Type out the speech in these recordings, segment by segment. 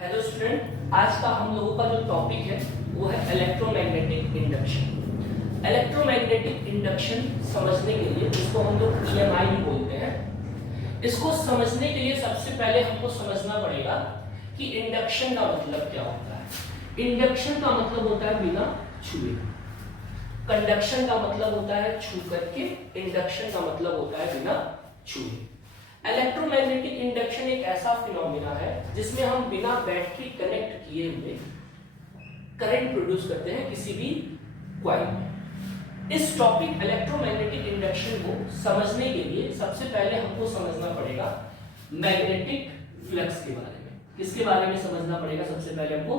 Hello student, आज का हम लोगों का जो टॉपिक है वो है इलेक्ट्रोमैग्नेटिक इंडक्शन। इलेक्ट्रोमैग्नेटिक इंडक्शन समझने के लिए, जिसको हम लोग EMI भी बोलते हैं, इसको समझने के लिए सबसे पहले हमको समझना पड़ेगा कि इंडक्शन का मतलब क्या होता है। इंडक्शन का मतलब होता है बिना छुए, कंडक्शन का मतलब होता है छू करके, इंडक्शन का मतलब होता है बिना छुए। इलेक्ट्रोमैग्नेटिक इंडक्शन एक ऐसा फिनोमिना है जिसमें हम बिना बैटरी कनेक्ट किए हुए करंट प्रोड्यूस करते हैं किसी भी कॉइल में। इस टॉपिक इलेक्ट्रोमैग्नेटिक इंडक्शन को समझने के लिए सबसे पहले हमको समझना पड़ेगा मैग्नेटिक फ्लक्स के बारे में। किसके बारे में समझना पड़ेगा? सबसे पहले हमको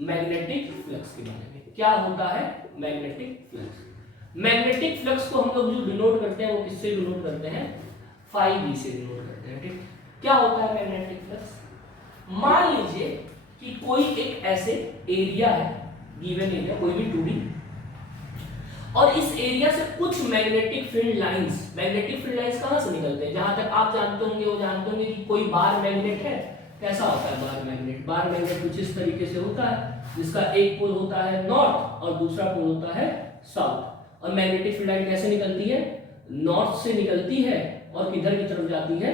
मैग्नेटिक फ्लक्स के बारे में। क्या होता है मैग्नेटिक फ्लक्स? मैग्नेटिक फ्लक्स को हम लोग जो डिनोट करते हैं वो किससे डिनोट करते हैं? फाई बी से डिनोट करते हैं। ठीक, क्या होता है मैग्नेटिक फ्लक्स? मान लीजिए कि कोई एक ऐसे एरिया है, गिवन एरिया कोई भी 2D, और इस एरिया से कुछ magnetic field lines, magnetic field lines कहां से निकलते हैं? जहां तक आप जानते होंगे वो जानते होंगे कि कोई बार मैग्नेट है। कैसा होता है बार मैग्नेट? बार मैग्नेट कुछ इस तरीके से होता है, जिसका एक पोल होता है नॉर्थ और दूसरा पोल होता है साउथ। और मैग्नेटिक फील्ड लाइन कैसे निकलती है? नॉर्थ से निकलती है और किधर की तरफ जाती है?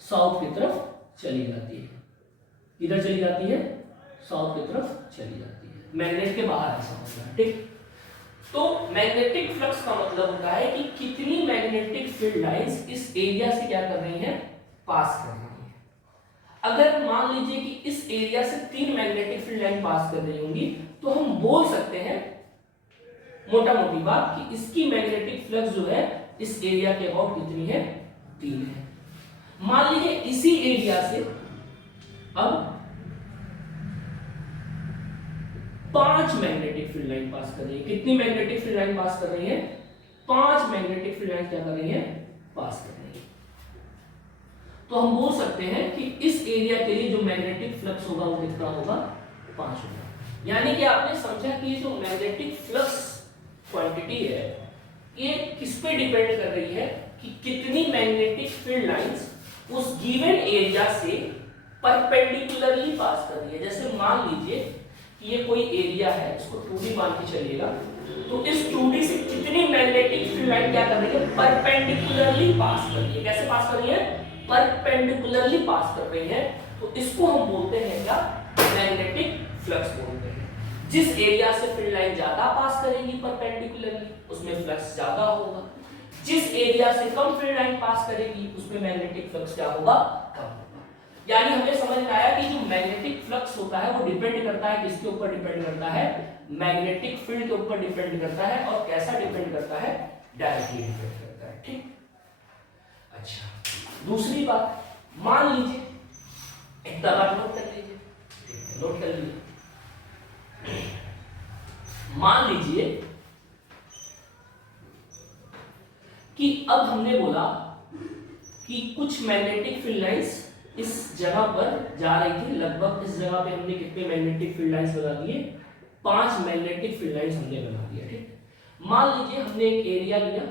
साउथ की तरफ चली जाती है। किधर चली जाती है? साउथ की तरफ चली जाती है। मैग्नेट के बाहर ऐसा होता है। ठीक, तो मैग्नेटिक फ्लक्स का मतलब होता है कि कितनी मैग्नेटिक फील्ड लाइंस इस एरिया से क्या कर रही हैं? पास कर रही हैं। अगर मान लीजिए कि इस एरिया से 3 मैग्नेटिक फील्ड लाइन पास कर रही होंगी तो हम बोल सकते हैं मोटा मोटी बात कि इसकी मैग्नेटिक फ्लक्स जो है इस एरिया के अबाउट कितनी है? 3 है। मान लीजिए इसी एरिया से अब 5 मैग्नेटिक फील्ड लाइन पास कर रही है। कितनी मैग्नेटिक फील्ड लाइन पास कर रही है? 5 मैग्नेटिक फील्ड लाइन क्या कर रही है? पास कर रही है। तो हम बोल सकते हैं कि इस एरिया के लिए जो मैग्नेटिक फ्लक्स होगा वो कितना होगा? 5 होगा। यानी कि आपने समझा कि जो मैग्नेटिक फ्लक्स क्वांटिटी है ये किस पे डिपेंड कर रही है कि कितनी मैग्नेटिक फील्ड लाइंस उस गिवन एरिया से परपेंडिकुलरली पास कर रही है। जैसे मान लीजिए कि ये कोई एरिया है, इसको 2D मान के चलिएगा, तो इस 2D से कितनी मैग्नेटिक फील्ड लाइन क्या कर रही है? परपेंडिकुलरली पास कर रही है। कैसे पास कर रही है? परपेंडिकुलरली पास कर रही है। तो इसको हम बोलते हैं क्या? मैग्नेटिक फ्लक्स बोलते हैं। जिस एरिया से फील्ड लाइन ज्यादा पास करेगी परपेंडिकुलरली उसमें फ्लक्स ज्यादा होगा, जिस एरिया से कम फील्ड लाइन पास करेगी उसमें मैग्नेटिक फ्लक्स क्या होगा? कम होगा। यानी हमें समझ में आया कि जो मैग्नेटिक फ्लक्स होता है वो डिपेंड करता है किसके ऊपर? डिपेंड करता है मैग्नेटिक फील्ड के ऊपर डिपेंड करता है। और कैसा डिपेंड करता है? डायरेक्टली डिपेंड करता है। ठीक, अच्छा, दूसरी बात, मान लीजिए एक बात नोट कर लीजिए, नोट कर लीजिए। मान लीजिए कि अब हमने बोला कि कुछ मैग्नेटिक फील्ड लाइंस इस जगह पर जा रही थी। लगभग इस जगह पे हमने कितने मैग्नेटिक फील्ड लाइंस बना दिए? 5 मैग्नेटिक फील्ड लाइंस हमने बना दिया। ठीक, मान लीजिए हमने एक एरिया लिया,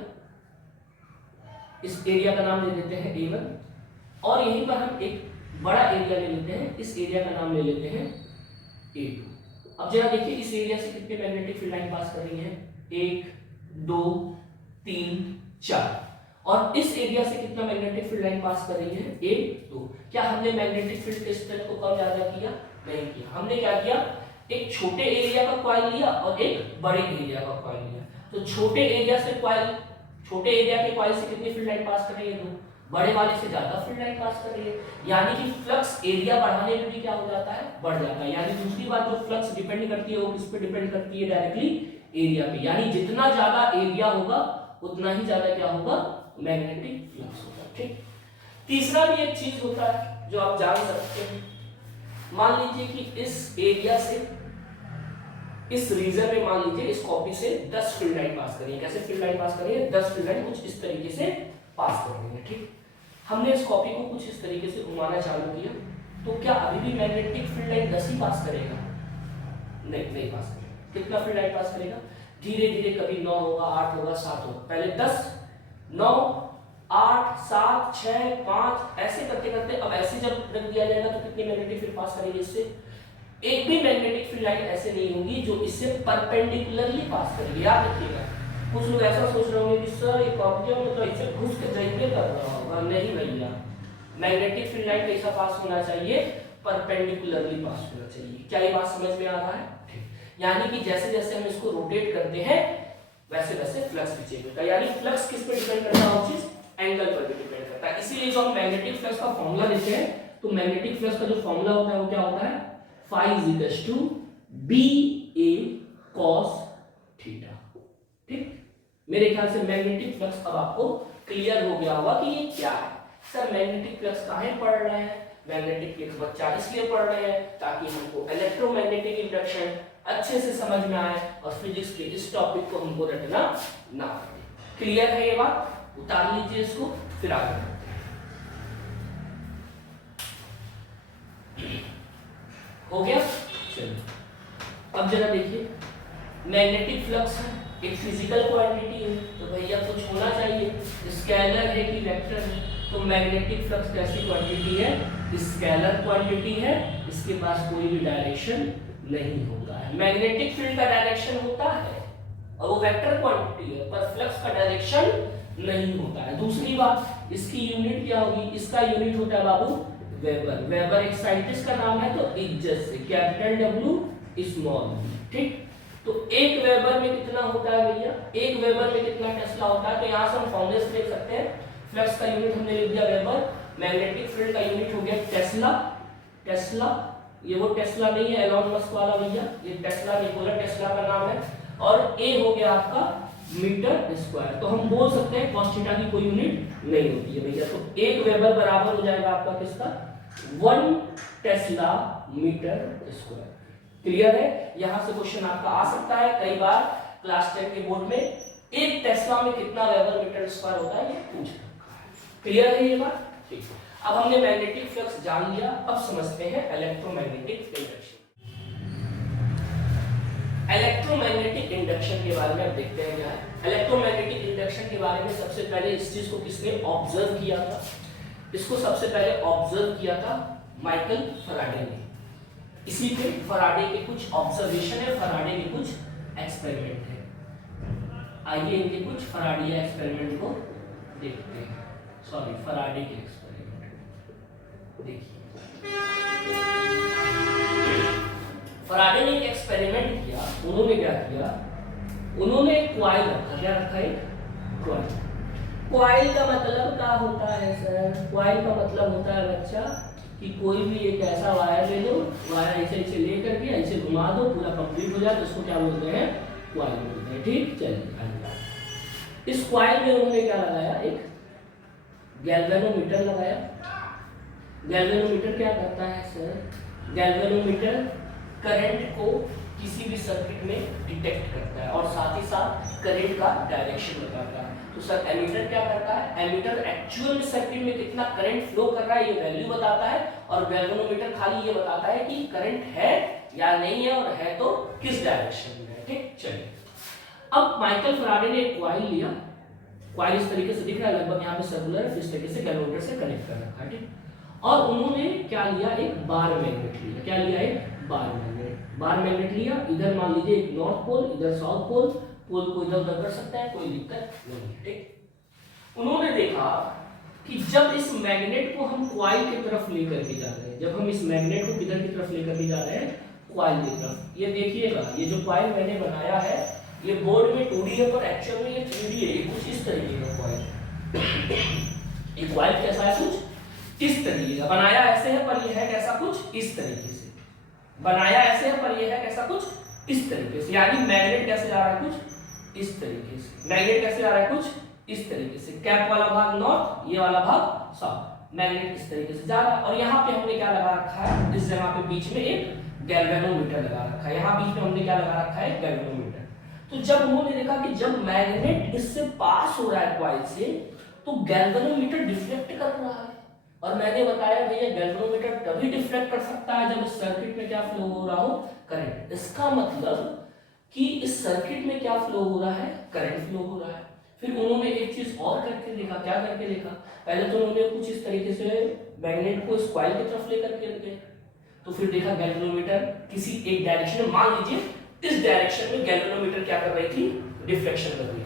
इस एरिया का नाम ले लेते हैं A1, और यहीं पर हम एक बड़ा एरिया ले लेते हैं, इस एरिया का नाम ले लेते हैं A2। अब जरा देखिए इस एरिया से कितने मैग्नेटिक फील्ड लाइन पास कर रही है? 1 2 3 4। और इस एरिया से कितना मैग्नेटिक फील्ड लाइन पास कर रही है? 1 2। क्या हमने मैग्नेटिक फील्ड के स्ट्रेंथ को कम ज्यादा किया? नहीं किया। हमने क्या किया? एक छोटे एरिया का कॉइल लिया और एक बड़े एरिया का कॉइल लिया। तो छोटे एरिया से कॉइल, छोटे एरिया के कॉइल से कितनी फील्ड लाइन पास कर रही है? 2। बड़े वाले से ज्यादा फील्ड लाइन पास कर रही है। यानी कि फ्लक्स एरिया बढ़ाने में भी क्या हो जाता है? बढ़ जाता है। यानी दूसरी बात, जो फ्लक्स डिपेंड करती है वो किस पे डिपेंड करती है? डायरेक्टली एरिया पे। यानी जितना ज्यादा एरिया होगा उतना ही ज्यादा क्या होगा? मैग्नेटिक फ्लक्स होगा। ठीक, तीसरा भी एक चीज होता है जो आप जान सकते हैं। मान लीजिए कि इस एरिया से, इस रीजन में मान लीजिए इस कॉपी से 10 फील्ड लाइन पास करी है। कैसे फील्ड लाइन पास करी है? 10 फील्ड लाइन कुछ इस तरीके से पास कर रही है। ठीक, हमने इस कॉपी को कुछ इस तरीके से घुमाना चालू किया, तो क्या अभी भी मैग्नेटिक फील्ड लाइन 10 ही पास करेगा? नहीं पास करेगा। कितना फील्ड लाइन पास करेगा? धीरे धीरे कभी 9 होगा, 8 होगा, 7 होगा। पहले 10 9 8 7 6 5 ऐसे करते करते अब ऐसे जब रख दिया जाएगा तो कितनी मैग्नेटिक फील्ड पास करेगी? इससे एक भी मैग्नेटिक फील्ड लाइन ऐसे नहीं होगी जो इससे परपेंडिकुलरली पास करेगी। याद रखिएगा, कुछ लोग ऐसा सोच रहे होंगे कि सर एक ऑब्जेक्ट में तो इससे घुस के जाइए कर रहा होगा, नहीं भैया, मैग्नेटिक फील्ड लाइन कैसा पास होना चाहिए, परपेंडिकुलरली पास होना चाहिए। क्या ये बात समझ में आ रहा है? ठीक, यानी कि जैसे जैसे हम इसको रोटेट करते हैं वैसे वैसे फ्लक्स भी चेंज होता है। यानी फ्लक्स किस पे डिपेंड करता है? वो चीज एंगल पर भी डिपेंड करता है। इसीलिए जो हम मैग्नेटिक फ्लक्स का फॉर्मूला लेते हैं, तो मैग्नेटिक फ्लक्स का जो फॉर्मूला होता है वो क्या होता है? phi = BA cos theta. ठीक, मेरे ख्याल से मैग्नेटिक फ्लक्स अब आपको क्लियर हो गया होगा कि ये क्या है। सर मैग्नेटिक फ्लक्स काहे पढ़ रहे हैं? मैग्नेटिक फ्लक्स बच्चा इसलिए पढ़ रहे हैं ताकि हमको इलेक्ट्रोमैग्नेटिक इंडक्शन अच्छे से समझ में आए और फिजिक्स के इस टॉपिक को हमको रटना ना पड़े। क्लियर है ये बात? उतार लीजिए इसको, फिर आगे बढ़ते हैं। हो गया? चलिए अब जरा देखिए, मैग्नेटिक फ्लक्स एक फिजिकल क्वांटिटी है, तो भैया कुछ होना चाहिए, स्केलर है कि वेक्टर है। तो मैग्नेटिक फ्लक्स कैसी क्वांटिटी है? स्केलर क्वांटिटी है, इसके पास कोई भी डायरेक्शन नहीं होता है। मैग्नेटिक फील्ड का डायरेक्शन होता है और वो वेक्टर क्वांटिटी है, पर फ्लक्स का डायरेक्शन नहीं होता है। दूसरी बात, इसकी यूनिट क्या होगी? इसका यूनिट होता है बाबू वेबर। वेबर एक साइंटिस्ट का नाम है, तो इज्जत से कैपिटल W स्मॉल v। ठीक, तो एक वेबर में कितना होता है भैया? एक वेबर में कितना टेस्ला होता है? तो यहाँ से हम फॉर्मूले से देख सकते हैं। फ्लक्स का यूनिट हमने लिख दिया वेबर, मैग्नेटिक फील्ड का यूनिट हो गया टेस्ला। टेस्ला, ये वो टेस्ला नहीं है एलॉन मस्क वाला भैया, ये टेस्ला निकोला टेस्ला का नाम है। और ए हो गया आपका मीटर स्क्वायर। तो हम बोल सकते हैं cos थीटा की कोई यूनिट नहीं होती है भैया। तो एक वेबर बराबर हो जाएगा आपका किसका? 1 टेस्ला मीटर स्क्वायर। क्लियर है? यहां से क्वेश्चन आपका आ सकता है कई बार क्लास 10 के बोर्ड में, एक टेस्ला में कितना वेबर मीटर स्क्वायर होता है ये पूछ रखा है। क्लियर है ये बात? ठीक, अब हमने मैग्नेटिक फ्लक्स जान लिया, अब समझते हैं इलेक्ट्रोमैग्नेटिक इंडक्शन। इलेक्ट्रोमैग्नेटिक इंडक्शन के बारे में अब देखते हैं क्या है। इलेक्ट्रोमैग्नेटिक इंडक्शन के बारे में सबसे पहले इस चीज को किसने ऑब्जर्व किया था? इसको सबसे पहले ऑब्जर्व किया था माइकल फैराडे ने। इसी पे फैराडे के कुछ ऑब्जर्वेशन है, फैराडे के कुछ एक्सपेरिमेंट है। आइए इनके कुछ फैराडे एक्सपेरिमेंट को देखते हैं। सॉरी, फैराडे के एक्सपेरिमेंट देखिए। फैराडे ने एक एक्सपेरिमेंट किया। उन्होंने क्या किया? उन्होंने एक कॉइल रखा। क्या रखा? एक कॉइल। कॉइल का मतलब क्या होता है सर? कॉइल का मतलब होता है बच्चा कि कोई भी एक ऐसा वायर ले लो, वायर ऐसे ऐसे ले करके ऐसे घुमा दो, पूरा कंप्लीट हो जाए तो उसको क्या बोलते हैं? कॉइल बोलते हैं। ठीक, चलिए इस कॉइल में उन्होंने क्या लगाया? एक गैल्वेनोमीटर लगाया। गैल्वेनोमीटर क्या करता है सर? गैल्वेनोमीटर करंट को किसी भी सर्किट में डिटेक्ट करता है और साथ ही साथ करंट का डायरेक्शन बताता है। तो सर एमीटर क्या करता है? एमीटर एक्चुअल में सर्किट में कितना करंट फ्लो कर रहा है ये वैल्यू बताता है, और गैल्वेनोमीटर खाली ये बताता है कि करंट है या नहीं है, और है तो किस डायरेक्शन में है। ठीक, चलिए अब माइकल फैराडे ने एक कॉइल लिया। कॉइल इस तरीके से दिख रहा है, लगभग यहाँ पे सर्कुलर है, इस तरीके से गैल्वेनोमीटर से कनेक्ट कर रखा है। ठीक, और उन्होंने क्या लिया? एक बार मैग्नेट लिया। क्या लिया? एक बार मैग्नेट। बार मैग्नेट लिया, इधर मान लीजिए एक नॉर्थ पोल, इधर साउथ पोल, पोल को इधर उधर कर सकते हैं, कोई दिक्कत नहीं है। ठीक, उन्होंने देखा कि जब इस मैग्नेट को हम कॉइल की तरफ लेकर के जा रहे हैं, जब हम इस मैग्नेट को किधर की तरफ लेकर के जा रहे हैं? कॉइल की तरफ। ये देखिएगा, ये जो कॉइल मैंने बनाया है ये बोर्ड में 2D है, पर एक्चुअल में ये 3D है। ये कुछ इस तरीके का कॉइल। ये कॉइल कैसा है? कुछ इस तरीके का। बनाया ऐसे है पर ये है कैसा? कुछ इस तरीके से। बनाया ऐसे है पर ये है कैसा? कुछ इस तरीके से। यानी मैग्नेट कैसे जा रहा है? कुछ इस तरीके से। मैग्नेट कैसे जा रहा है? कुछ इस तरीके से। कैप वाला भाग नॉर्थ, ये वाला भाग साउथ। मैग्नेट इस तरीके से जा रहा है, और यहाँ पे हमने क्या लगा रखा है? इस जगह पे बीच में एक गैल्वेनोमीटर लगा रखा है। यहाँ बीच में हमने क्या लगा रखा है? गैल्वेनोमीटर। तो जब उन्होंने देखा कि जब मैग्नेट इससे पास हो रहा है कॉइल से, तो गैल्वेनोमीटर डिफ्लेक्ट कर रहा है। और मैंने बताया भैया गैल्वेनोमीटर तभी डिफ्लेक्ट कर सकता है जब इस सर्किट में क्या फ्लो हो रहा हो? करंट। इसका मतलब कि इस सर्किट में क्या फ्लो हो रहा है? करंट फ्लो हो रहा है। फिर उन्होंने एक चीज और करके देखा। क्या करके देखा? पहले तो उन्होंने कुछ इस तरीके से मैग्नेट को इस कॉइल की तरफ लेकर के गए, तो फिर देखा गैल्वेनोमीटर किसी एक डायरेक्शन में, मान लीजिए इस डायरेक्शन में गैल्वेनोमीटर क्या कर रही थी, डिफ्लेक्शन कर रही थी।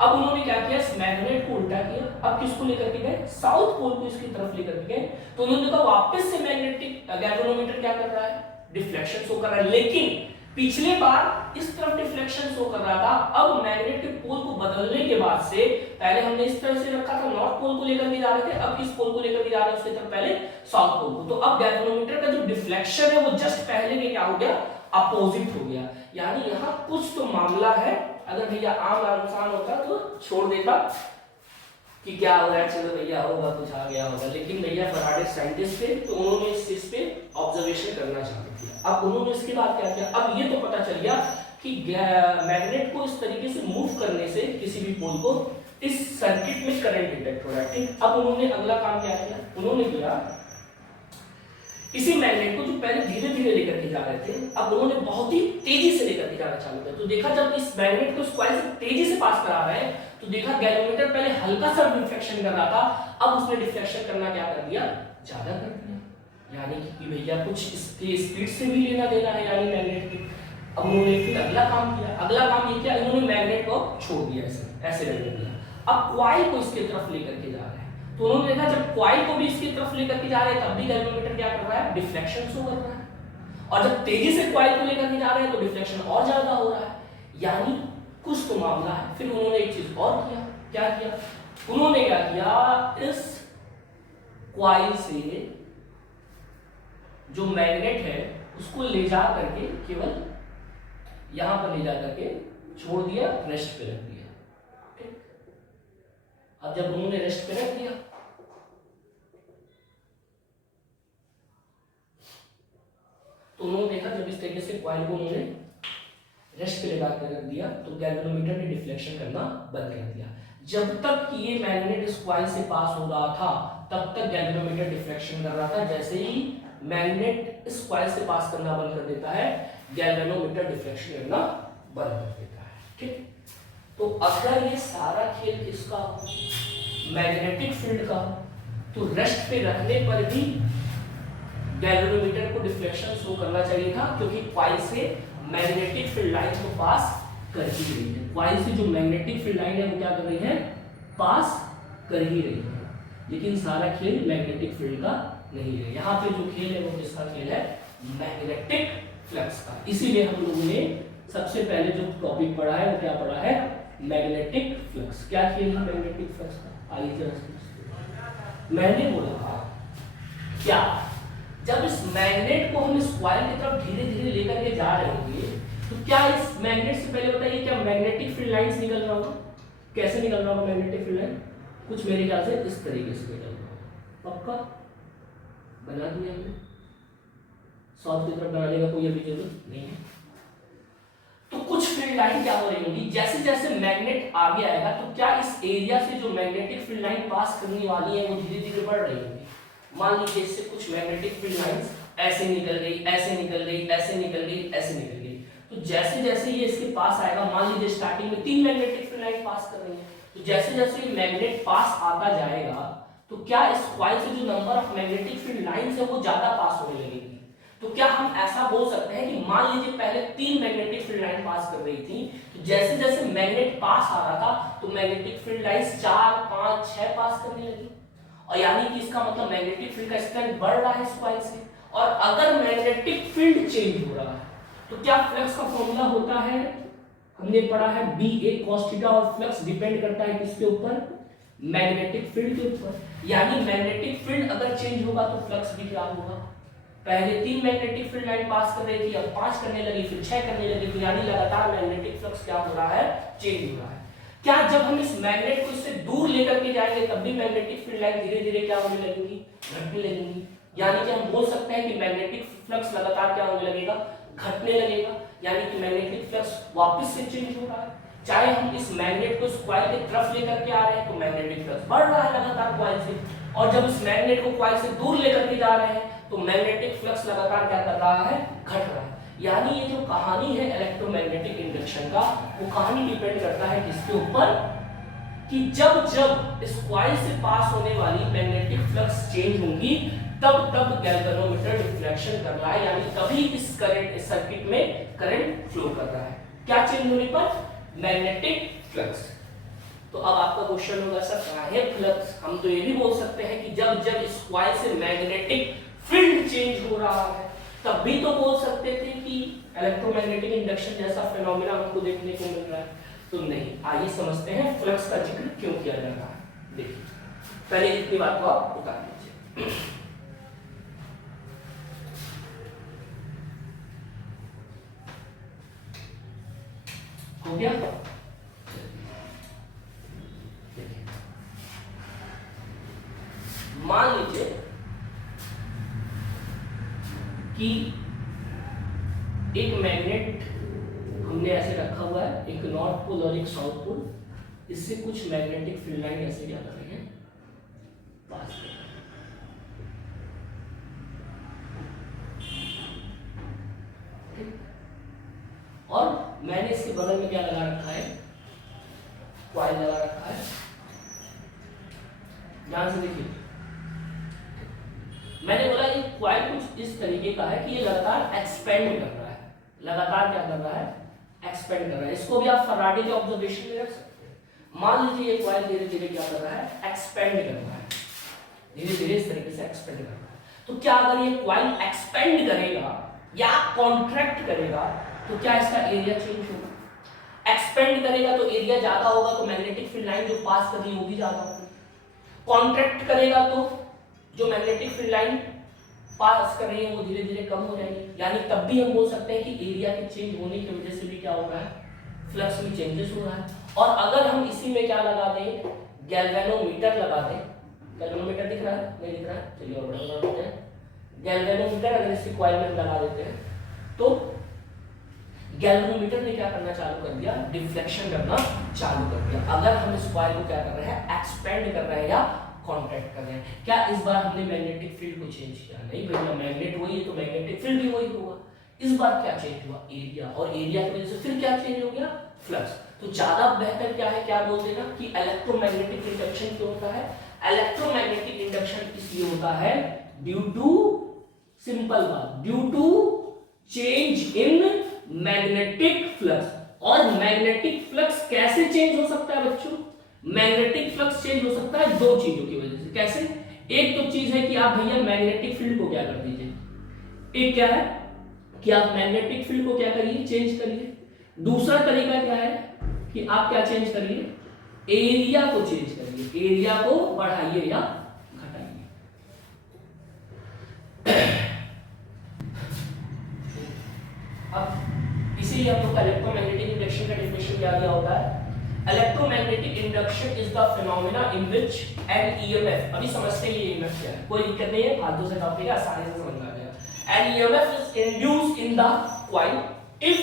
अब उन्होंने क्या किया, इस मैग्नेट को उल्टा किया, अब किसको लेकर के गए, साउथ पोल को इसकी तरफ लेकर के गए, तो उन्होंने देखा वापस से मैग्नेटिक गैल्वेनोमीटर क्या कर रहा है, डिफ्लेक्शन शो कर रहा है। लेकिन पिछले बार इस तरफ डिफ्लेक्शन शो कर रहा था, अब मैग्नेटिक पोल को बदलने के बाद से, पहले हमने इस तरह से रखा था, नॉर्थ पोल को लेकर के जा रहे थे, अब किस पोल को लेकर के जा रहे हैं, उसके तरफ पहले साउथ पोल को। तो अब गैल्वेनोमीटर का जो डिफ्लेक्शन है वो जस्ट पहले के क्या हो गया, अपोजिट हो गया। यानी यहाँ कुछ तो मामला है, अगर भैया आम इंसान होता तो छोड़ देता कि क्या हो रहा है, चलो भैया होगा, कुछ आ गया होगा। लेकिन भैया फराडे साइंटिस्ट थे, तो उन्होंने इस चीज पे ऑब्जर्वेशन करना चाहते थे। अब उन्होंने इसके बाद क्या किया, अब ये तो पता चल गया कि मैग्नेट को इस तरीके से मूव करने से किसी भी पोल को इस सर्किट में करंट डिटेक्ट हो रहा है, ठीक। अब उन्होंने अगला काम क्या किया, उन्होंने किया इसी मैग्नेट को जो पहले धीरे धीरे लेकर के जा रहे थे, अब उन्होंने बहुत ही तेजी से लेकर के जाना चालू किया। तो देखा जब इस मैग्नेट को कॉइल से तेजी से पास करा रहे हैं, तो देखा गैल्वेनोमीटर पहले हल्का सा डिफ्लेक्शन कर रहा था, अब उसने डिफ्लेक्शन करना क्या कर दिया, ज्यादा कर दिया। यानी कि भैया कुछ इसके स्पीड से भी लेना देना है, यानी मैग्नेट की। अब उन्होंने फिर अगला काम किया, अगला काम ये किया, इन्होंने मैग्नेट को छोड़ दिया, ऐसे रहने दिया। अब कॉइल को इसके तरफ लेकर के जा रहे हैं, तो उन्होंने देखा जब कॉइल को भी इसकी तरफ लेकर के जा रहे हैं, तब भी गैल्वेनोमीटर क्या कर रहा है, डिफ्लेक्शन शो कर रहा है। और जब तेजी से कॉइल को लेकर के जा रहे हैं, तो डिफ्लेक्शन और ज्यादा हो रहा है। यानी कुछ तो मामला है। फिर उन्होंने एक चीज और किया, क्या किया, उन्होंने क्या किया, इस कॉइल से जो मैग्नेट है उसको ले जा करके केवल यहां पर ले जा करके छोड़ दिया, रेस्ट पे रख दिया, ठीक। अब जब उन्होंने रेस्ट पे रख दिया, तो उन्होंने देखा जब इस तरीके से कॉइल को उन्होंने रेस्ट पे लगा कर रख दिया, तो गैल्वेनोमीटर ने डिफ्लेक्शन करना बंद कर दिया। जब तक कि ये मैग्नेट इस कॉइल से पास हो रहा था, तब तक गैल्वेनोमीटर डिफ्लेक्शन कर रहा था। जैसे ही मैग्नेट इस कॉइल से पास करना बंद कर देता है, गैल्वेनोमीटर डिफ्लेक्शन करना बंद कर देता है, ठीक। तो अगर ये सारा खेल किसका, मैग्नेटिक फील्ड का, तो रेस्ट पे रखने पर भी गैल्वेनोमीटर को डिफ्लेक्शन शो करना चाहिए था, क्योंकि कॉइल से मैग्नेटिक फील्ड लाइन को पास कर ही रही है। कॉइल से जो मैग्नेटिक फील्ड लाइन है वो क्या कर रही है, पास कर ही रही है। लेकिन सारा खेल मैग्नेटिक फील्ड का नहीं है। यहाँ पे जो खेल है वो किसका खेल है, मैग्नेटिक फ्लक्स का। इसीलिए हम लोगों ने सबसे पहले जो टॉपिक पढ़ा है वो क्या पढ़ा है, मैग्नेटिक फ्लक्स। क्या खेल है मैग्नेटिक फ्लक्स का, आइए जरा समझते। मैंने बोला क्या, जब इस मैग्नेट को हम इस कॉइल की तरफ धीरे धीरे लेकर के जा रहे होंगे, तो क्या इस मैग्नेट से पहले बताइए क्या मैग्नेटिक फील्ड लाइंस निकल रहा होगा, कैसे निकल रहा होगा मैग्नेटिक फील्ड लाइन, कुछ मेरे ख्याल से इस तरीके से निकल रहा होगा। पक्का बना दिया हमने, साउथ की तरफ बनाने का कोई अभी जरूरत नहीं है। तो कुछ फील्ड लाइन क्या हो रही होगी, जैसे जैसे मैग्नेट आगे आएगा, तो क्या इस एरिया से जो मैग्नेटिक फील्ड लाइन पास करने वाली है वो धीरे धीरे बढ़ रही होगी। मान लीजिए इससे कुछ मैग्नेटिक फील्ड लाइंस ऐसे निकल गई, ऐसे निकल गई, ऐसे निकल गई, ऐसे निकल गई। तो जैसे जैसे ये इसके पास आएगा, मान लीजिए स्टार्टिंग में 3 मैग्नेटिक फील्ड लाइन पास कर रही है, तो जैसे जैसे ये मैग्नेट पास आता जाएगा, तो क्या इस कॉइल से जो number of magnetic field lines है वो ज्यादा पास होने लगेगी। तो क्या हम ऐसा बोल सकते हैं कि मान लीजिए पहले 3 मैग्नेटिक फील्ड लाइन पास कर रही थी, तो जैसे जैसे मैग्नेट पास आ रहा था, तो मैग्नेटिक फील्ड लाइंस 4, 5, 6 पास करने लगी। और यानी कि इसका मतलब मैग्नेटिक फील्ड का स्ट्रेंथ बढ़ रहा है इस कॉइल से। और अगर मैग्नेटिक फील्ड चेंज हो रहा है, तो क्या फ्लक्स का फॉर्मूला होता है, हमने पढ़ा है BA cos थीटा, और फ्लक्स डिपेंड करता है किसके ऊपर, मैग्नेटिक फील्ड के ऊपर। यानी मैग्नेटिक फील्ड अगर चेंज होगा तो फ्लक्स भी क्या होगा। पहले 3 मैग्नेटिक फील्ड लाइन पास कर रही थी, अब 5 करने लगी, फिर 6 करने लगी, तो यानी लगातार मैग्नेटिक फ्लक्स क्या हो रहा है, चेंज हो रहा है। क्या जब हम इस मैग्नेट को इससे दूर लेकर के जाएंगे, तब भी मैग्नेटिक फील्ड लाइन धीरे धीरे क्या होने लगेगी, घटने लगेगी। यानी कि हम बोल सकते हैं कि मैग्नेटिक फ्लक्स लगातार क्या होने लगेगा, घटने लगेगा। यानी कि मैग्नेटिक फ्लक्स वापस से चेंज हो रहा है। चाहे हम इस मैग्नेट को इस कॉइल की तरफ लेकर के आ रहे हैं, तो मैग्नेटिक फ्लक्स बढ़ रहा है लगातार कॉइल से, और जब इस मैग्नेट को कॉइल से दूर लेकर के जा रहे हैं, तो मैग्नेटिक फ्लक्स लगातार क्या कर रहा है, घट रहा है। यानी ये जो कहानी है इलेक्ट्रोमैग्नेटिक इंडक्शन का, वो कहानी डिपेंड करता है किसके ऊपर, कि जब जब इस कॉइल से पास होने वाली मैग्नेटिक फ्लक्स चेंज होंगी, तब तब गैल्वेनोमीटर डिफ्लेक्शन इंडक्शन कर रहा है, यानी तभी इस करंट इस सर्किट में करंट फ्लो कर रहा है। क्या चेंज होने पर? Magnetic flux. तो अब आपका क्वेश्चन होगा सर काहे फ्लक्स? हम तो ये भी बोल सकते हैं कि जब जब इस कॉइल से मैग्नेटिक फील्ड चेंज हो रहा है तब भी तो बोल सकते थे कि इलेक्ट्रोमैग्नेटिक इंडक्शन जैसा फिनोमेना हमको देखने को मिल रहा है। तो नहीं, आइए समझते हैं फ्लक्स का जिक्र क्यों किया जा रहा है। देखिए, पहले इतनी बात को आप उतार लीजिए। हो गया? मान लीजिए कि एक मैग्नेट हमने ऐसे रखा हुआ है, एक नॉर्थ पोल और एक साउथ पोल, इससे कुछ मैग्नेटिक फील्ड लाइन ऐसे क्या कर रहे हैं, पास कर रहे हैं। और मैंने इसके बगल में क्या लगा रखा है, कॉइल लगा रखा है। ध्यान से देखिए, मैंने बोला ये कॉइल कुछ इस तरीके का है कि ये लगातार एक्सपेंड कर रहा है। लगातार क्या कर रहा है? एक्सपेंड कर रहा है। इसको भी आप फैराडे के ऑब्जर्वेशन में रख सकते हैं। मान लीजिए ये कॉइल धीरे धीरे क्या कर रहा है, एक्सपेंड कर रहा है, धीरे धीरे इस तरीके से एक्सपेंड कर रहा है। तो क्या अगर ये कॉइल एक्सपेंड करेगा या कॉन्ट्रैक्ट करेगा तो क्या इसका एरिया चेंज होगा? एक्सपेंड करेगा तो एरिया ज्यादा होगा, तो मैग्नेटिक फील्ड लाइन जो पास कर रही है वो भी ज्यादा होगी। कॉन्ट्रैक्ट करेगा तो जो मैग्नेटिक फील्ड लाइन पास कर रही है वो धीरे धीरे कम हो जाएगी। यानी तब भी हम बोल सकते हैं कि एरिया के चेंज होने की वजह से भी क्या हो रहा है, फ्लक्स में चेंजेस हो रहा है। और अगर हम इसी में क्या लगा दें, गैल्वेनोमीटर लगा दें, गैल्वेनोमीटर दिख रहा है? नहीं दिख रहा है? चलिए और बड़ा बना देते हैं। गैल्वेनोमीटर अगर इसी कॉइल में लगा देते हैं तो गैल्वेनोमीटर ने क्या करना चालू कर दिया, डिफ्लेक्शन करना चालू कर दिया। अगर हम इस कॉइल को क्या कर रहे हैं, एक्सपेंड कर रहे हैं या कॉन्ट्रैक्ट कर रहे हैं। क्या इस बार हमने मैग्नेटिक फील्ड को चेंज किया? नहीं भैया, मैग्नेट वही है तो मैग्नेटिक फील्ड भी वही होगा। इस बार क्या चेंज हुआ? एरिया, और एरिया की वजह से फिर क्या चेंज हो गया, फ्लक्स। तो ज्यादा बेहतर क्या है, क्या बोल देना कि इलेक्ट्रोमैग्नेटिक इंडक्शन क्यों होता है? इलेक्ट्रोमैग्नेटिक इंडक्शन इसलिए होता है ड्यू टू, सिंपल बात, due to change in magnetic flux. और मैग्नेटिक फ्लक्स कैसे चेंज हो सकता है बच्चों? मैग्नेटिक फ्लक्स चेंज हो सकता है दो चीजों की वजह से। कैसे? एक तो चीज है कि आप भैया मैग्नेटिक फील्ड को क्या कर दीजिए, एक क्या है कि आप मैग्नेटिक फील्ड को क्या करिए, चेंज करिए। दूसरा तरीका क्या है कि आप क्या चेंज करिए, एरिया को चेंज करिए, एरिया को बढ़ाइए या घटाइए। अब इसीलिए हम लोग का इलेक्ट्रोमैग्नेटिक इंडक्शन का डेफिनेशन क्या दिया होता है, electromagnetic induction is the phenomena in which N EMF, अभी समझते हैं ये ईएमएफ क्या है, कोई दिक्कत नहीं है, हाथों से टॉपिक है, आसानी से समझ में आ जाएगा। An EMF is induced in the coil if,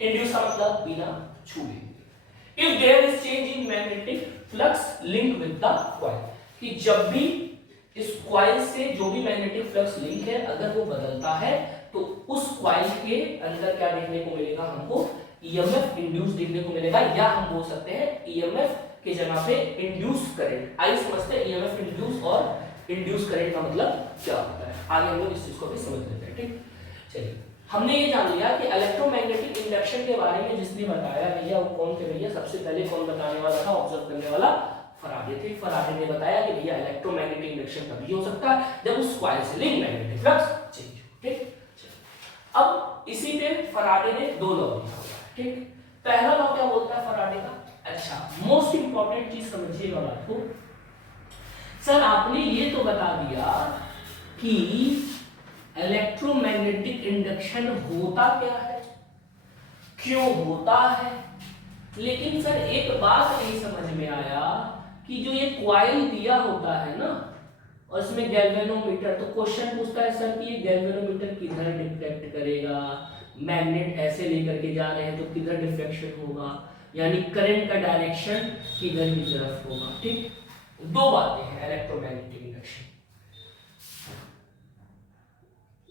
induce का मतलब बिना छुए, if there is change in magnetic flux link with the coil, कि जब भी इस कॉइल से जो भी मैग्नेटिक फ्लक्स लिंक है अगर वो बदलता है तो उस कॉइल के अंदर क्या देखने को मिलेगा, हमको ईएमएफ इंड्यूस देखने को मिलेगा, या हम बोल सकते हैं ईएमएफ के जगह पे इंड्यूस करंट। आइए समझते हैं ईएमएफ इंड्यूस और इंड्यूस करंट का मतलब क्या होता है। आगे हम लोग इस चीज को भी समझ लेते हैं, ठीक। चलिए, हमने ये जान लिया कि इलेक्ट्रोमैग्नेटिक इंडक्शन के बारे में जिसने बताया भैया वो कौन थे भैया, सबसे पहले कौन बताने वाला था, ऑब्जर्व करने वाला फराडे थे। फराडे ने बताया कि भैया इलेक्ट्रोमैग्नेटिक इंडक्शन तभी हो सकता है जब उस कॉइल से लिंक मैग्नेटिक फ्लक्स चेंज हो, ठीक। अब इसी पे फराडे ने दो लॉ लिखा, ठीक। पहला लॉ क्या बोलता है फराडे का, अच्छा मोस्ट इंपॉर्टेंट चीज समझिएगा बात को, सर आपने ये तो बता दिया कि इलेक्ट्रोमैग्नेटिक इंडक्शन होता क्या है, क्यों होता है, लेकिन सर एक बात नहीं समझ में आया कि जो ये कॉइल दिया होता है ना और इसमें गैल्वेनोमीटर, तो क्वेश्चन पूछता है सर कि ये गैल्वेनोमीटर किधर डिफ्लेक्ट करेगा, मैग्नेट ऐसे लेकर के जा रहे हैं तो किधर डिफ्लेक्शन होगा, यानी करंट का डायरेक्शन किधर की तरफ होगा, ठीक। दो बातें हैं इलेक्ट्रोमैग्नेटिक इंडक्शन,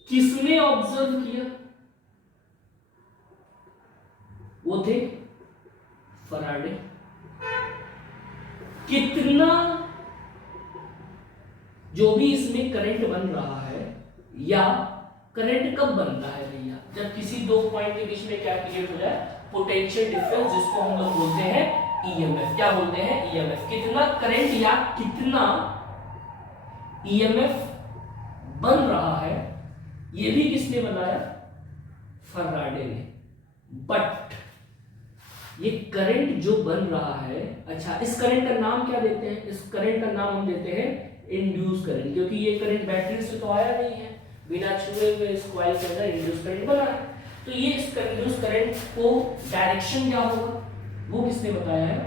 किसने ऑब्जर्व किया, वो थे फराडे। कितना जो भी इसमें करंट बन रहा है या करंट कब बनता है भैया? जब किसी दो पॉइंट के बीच में क्या क्रिएट हो जाए, पोटेंशियल डिफरेंस, जिसको हम लोग बोलते हैं ईएमएफ। क्या बोलते हैं? ईएमएफ। कितना करंट या कितना ईएमएफ बन रहा है, ये भी किसने बनाया? फैराडे ने। बट ये करंट जो बन रहा है, अच्छा इस करंट का नाम क्या देते हैं? इस करंट का नाम हम देते हैं इंड्यूस करंट, क्योंकि ये करंट बैटरी से तो आया नहीं है, बिना छुए हुए इस कॉइल के अंदर इंड्यूस करंट बना है। तो ये इस इंड्यूस करंट को डायरेक्शन क्या होगा, वो किसने बताया है?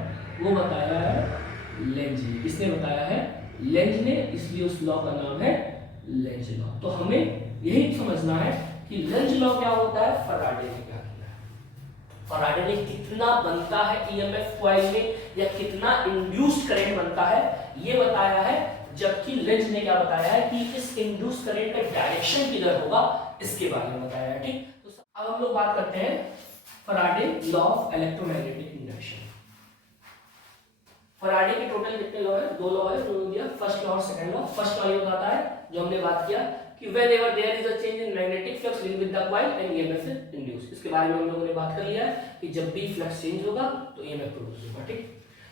वो बताया है लेंज ने। किसने बताया है? लेंज ने। इसलिए उस लॉ का नाम है लेंज लॉ। तो हमें यही समझना है कि लेंज लॉ क्या होता है, फैराडे ने क्या किया है। फैराडे ने कितना बनता है ईएमएफ कॉइल में, या कितना इंड्यूस्ड करंट बनता है, ये बताया है। जबकि लेंज ने क्या बताया है कि इस इंड्यूस करंट का डायरेक्शन किधर होगा, इसके बारे में बताया है। ठीक, तो अब हम लोग बात करते हैं Faraday law of electromagnetic induction. Faraday के टोटल कितने लॉ है? दो लॉ है, जो दिया फर्स्ट लॉ और सेकंड लॉ। फर्स्ट लॉ ये बताता है, जो हमने बात किया कि whenever there is a change in magnetic flux linked with the coil and EMF is induced। इसके बारे में हम लोगों ने बात कर लिया है कि जब भी फ्लक्स चेंज होगा तो EMF प्रोड्यूस होगा। ठीक,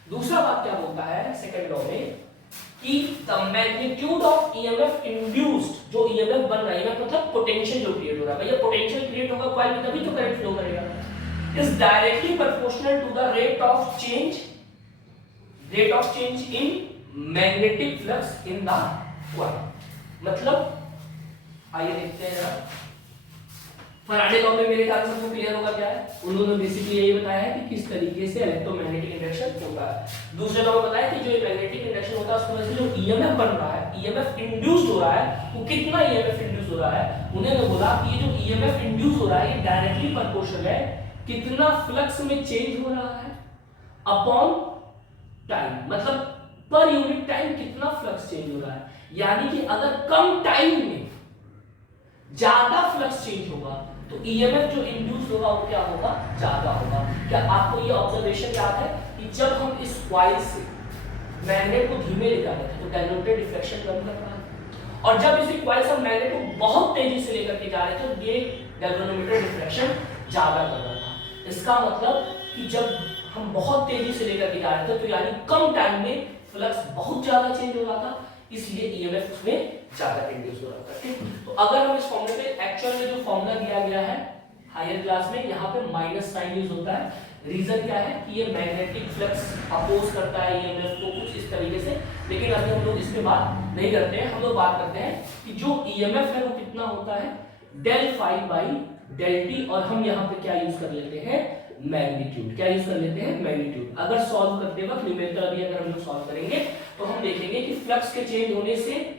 दूसरा बात क्या बोलता है सेकंड लॉ में कि the magnitude of EMF induced, जो EMF बन रहा है, EMF मतलब पोटेंशियल जो क्रिएट हो रहा है, भैया पोटेंशियल क्रिएट होगा कॉइल में तभी तो करंट फ्लो करेगा, is directly proportional to the rate of change in magnetic flux in the coil. मतलब आइए देखते हैं जरा फैराडे लॉ में मेरे ख्याल से सबको क्लियर होगा क्या है। उन्होंने बेसिकली यही बताया है कि किस तरीके से इलेक्ट्रोमैग्नेटिक इंडक्शन होता है। दूसरे लॉ में बताया कि जो मैग्नेटिक इंडक्शन होता है उसकी वजह से जो ईएमएफ बन रहा है, ईएमएफ इंड्यूस्ड हो रहा है, वो कितना ईएमएफ इंड्यूस हो रहा है। उन्होंने बोला कि ये जो ईएमएफ इंड्यूस हो रहा है ये डायरेक्टली प्रोपोर्शनल है कितना फ्लक्स में चेंज हो रहा है अपॉन टाइम, मतलब पर यूनिट टाइम कितना फ्लक्स चेंज हो रहा है। यानी कि अगर कम टाइम में ज्यादा फ्लक्स चेंज होगा तो ईएमएफ जो इंड्यूस होगा वो क्या होगा, ज्यादा होगा। क्या आपको ये ऑब्जर्वेशन याद है कि जब हम इस कॉइल से मैग्नेट को धीमे ले जा रहे थे तो गैल्वेनिक डिफ्लेक्शन कम कर रहा है, और जब इसी कॉइल से मैग्नेट को बहुत तेजी से लेकर के जा रहे थे तो ये गैल्वेनोमीटर डिफ्लेक्शन ज्यादा कर रहा था। इसका मतलब कि जब हम बहुत तेजी से लेकर के जा रहे थे तो यानी कम टाइम में फ्लक्स बहुत ज्यादा चेंज हो रहा था, इसलिए ईएमएफ उसमें ज्यादा इंड्यूस हो रहा था। ठीक, तो अगर हम इस फॉर्मूले पे एक्चुअल में जो फॉर्मूला दिया गया है हायर क्लास में, यहाँ पे माइनस साइन यूज होता है। रीजन क्या है कि ये मैग्नेटिक फ्लक्स अपोज करता है ईएमएफ को कुछ इस तरीके से, लेकिन अभी हम लोग इस पे बात नहीं करते हैं। हम लोग बात करते हैं कि जो ईएमएफ है वो कितना होता है, del phi by del t, और हम यहाँ पे क्या यूज कर लेते हैं, मैग्नीट्यूड। क्या यूज कर लेते हैं, मैग्नीट्यूड। अगर सॉल्व करते वक्त न्यूमेरिकल अभी अगर हम लोग सॉल्व करेंगे तो हम देखेंगे कि फ्लक्स के चेंज होने से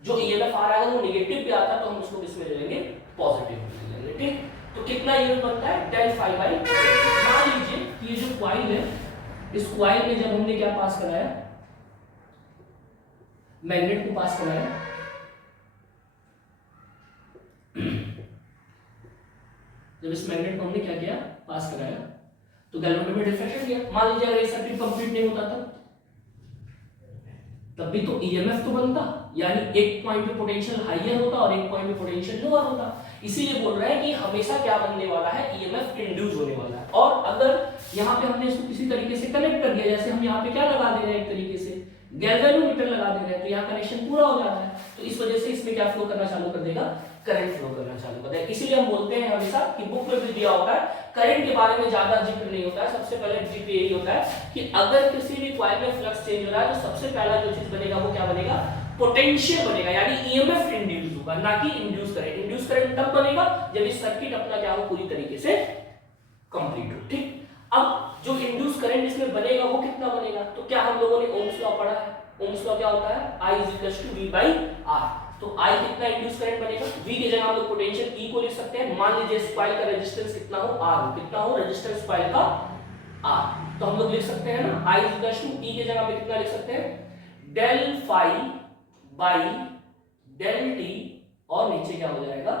जो ईएमएफ आ रहा है वो नेगेटिव पे आता है, तो हम उसको किस में ले लेंगे, पॉजिटिव में ले लेंगे। ठीक, तो कितना ईएमएफ बनता है, डेल फाई बाई। मान लीजिए कि ये जो कॉइल है, इस कॉइल में जब हमने क्या पास कराया, मैग्नेट को पास कराया, जब इस मैग्नेट को हमने क्या किया, पास कराया, तो गैल्वेनोमीटर में डिफ्लेक्शन किया। मान लीजिए अगर ये सर्किट कंप्लीट नहीं होता तब भी तो ईएमएफ तो बनता, यानी एक पॉइंट पे पोटेंशियल हाईयर होता और एक पॉइंट पे पोटेंशियल लोअर होता। इसीलिए बोल रहे हैं कि हमेशा क्या बनने वाला है, ईएमएफ इंड्यूस होने वाला है। और अगर यहाँ पे हमने इसको किसी तरीके से कनेक्ट कर दिया, जैसे हम यहाँ पे क्या लगा दे रहे हैं, एक तरीके से गैल्वेनोमीटर लगा दे रहे हैं, तो यहाँ कनेक्शन पूरा हो जाता है, तो इस वजह से इसमें क्या फ्लो करना चालू कर देगा, करंट फ्लो करना चालू कर देगा। इसीलिए हम बोलते हैं हमेशा कि बुक में भी दिया होता है करंट के बारे में ज्यादा जिक्र नहीं होता है। सबसे पहले जिक्र यही होता है कि अगर किसी भी कॉइल में फ्लक्स चेंज हो रहा है तो सबसे पहला जो चीज बनेगा वो क्या बनेगा, पोटेंशियल बनेगा, यानी ईएमएफ इंड्यूस होगा, ना कि इंड्यूस करंट। इंड्यूस करंट तब बनेगा जब इस सर्किट अपना क्या हो, पूरी तरीके से कंप्लीट हो। ठीक, अब जो इंड्यूस करंट इसमें बनेगा वो कितना बनेगा, तो क्या हम लोगों ने ओम्स लॉ पढ़ा है। ओम्स लॉ क्या होता है, I = V/R। तो I कितना इंड्यूस करंट बनेगा, V की जगह हम लोग पोटेंशियल E को लिख सकते हैं। मान लीजिए इस कॉइल का रेजिस्टेंस कितना हो, R, कितना हो रेजिस्टेंस कॉइल का R, तो हम लोग लिख सकते हैं ना, I = E की जगह पे कितना लिख सकते हैं, del phi by del t, और नीचे क्या हो जाएगा,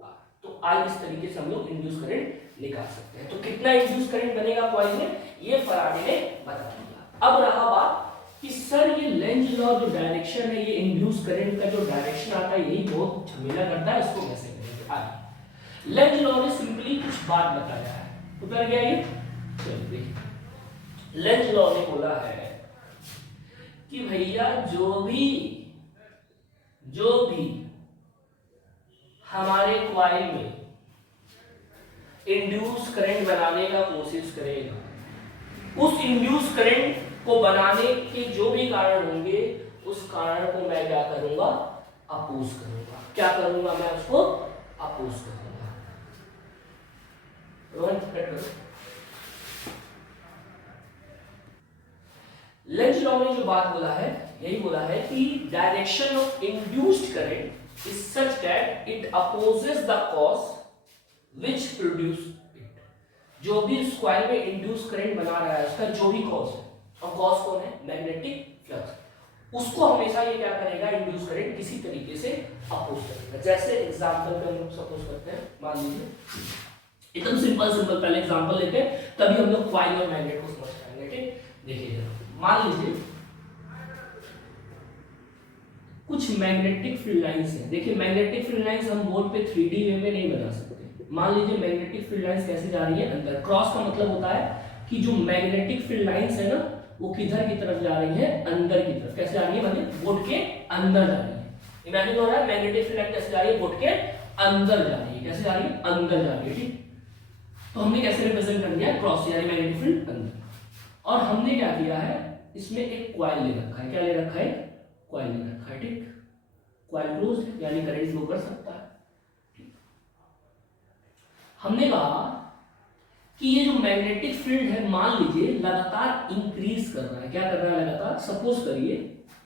R। तो I इस तरीके से हम लोग इंड्यूस करंट निकाल सकते हैं। तो कितना इंड्यूस करंट बनेगा कॉइल में, ये फैराडे ने बता दिया। अब रहा बात कि सर ये लेंज लॉ जो डायरेक्शन है, ये इंड्यूस करंट का जो डायरेक्शन आता है, यही बहुत झमेला करता है, इसको कैसे करें। आई। लेंज लॉ ने सिंपली कुछ बात बताया है, उतर गया ये। चलिए, लेंज लॉ ने बोला है कि भैया जो भी हमारे क्वाइल में इंड्यूस करंट बनाने का कोशिश करेगा, उस इंड्यूस करंट को बनाने के जो भी कारण होंगे, उस कारण को मैं क्या करूंगा, अपोज करूंगा। क्या करूंगा, मैं उसको अपोज करूंगा। लेंज लॉ ने जो बात बोला है, यही बोला है कि direction of induced current is such that it opposes the cause which produce it. जो भी इस कॉइल में इंड्यूस करंट बना रहा है, उसका जो भी कॉज है, और कॉज कौन है, मैग्नेटिक फ्लक्स, उसको हमेशा ये क्या करेगा, इंड्यूस करंट किसी तरीके से अपोज करेगा। जैसे एग्जांपल पे हम लोग सपोज करते हैं, मान लीजिए एकदम सिंपल पहले एग्जांपल लेते हैं, तभी हम लोग कॉइल और मैग्नेट को समझ पाएंगे। ठीक, देखिए मान लीजिए कुछ मैग्नेटिक फील्ड लाइंस है। देखिए मैग्नेटिक फील्ड लाइंस हम बोर्ड पे 3D वे में नहीं बना सकते। मान लीजिए मैग्नेटिक फील्ड लाइंस कैसे जा रही है, अंदर। क्रॉस का मतलब होता है कि जो मैग्नेटिक फील्ड लाइंस है ना, वो किधर की तरफ जा रही है, अंदर की तरफ। कैसे जा रही है, मतलब बोर्ड के अंदर जा रही है। इमेजिन हो रहा है मैग्नेटिक फील्ड लाइन कैसे जा रही है, बोर्ड के अंदर जा रही है। कैसे जा रही है, अंदर जा रही है। ठीक, तो हमने कैसे रिप्रेजेंट कर दिया, क्रॉस यानी मैग्नेटिक फील्ड अंदर। और हमने क्या किया है, इसमें एक कॉइल ले रखा है। क्या ले रखा है, कॉइल ले रखा है। ठीक, कॉइल क्लोज्ड है यानी करंट फ्लो कर सकता है। हमने कहा कि ये जो मैग्नेटिक फील्ड है, मान लीजिए लगातार इंक्रीज कर रहा है। क्या कर रहा है, लगातार। सपोज करिए